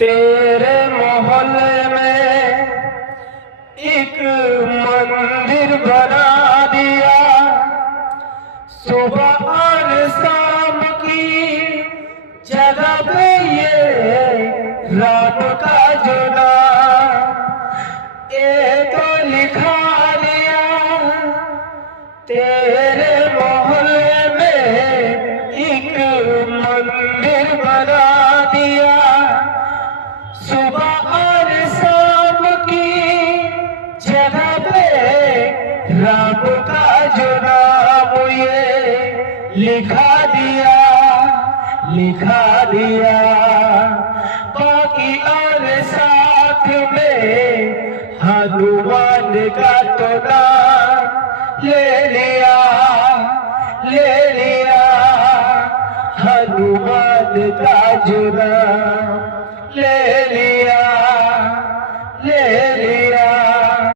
तेरे मोहल्ले में एक मंदिर बना दिया, सुबह और शाम की जगह पे ये रात का जुदा, ये तो लिखा दिया तेरे मोहल्ले में एक मंदिर बना दिया, सुबह और शाम की जगह पे रात का जो नाम ये लिखा दिया बाकी और साथ में हनुमान का तो नाम ले लिया हनुमान का जो नाम ले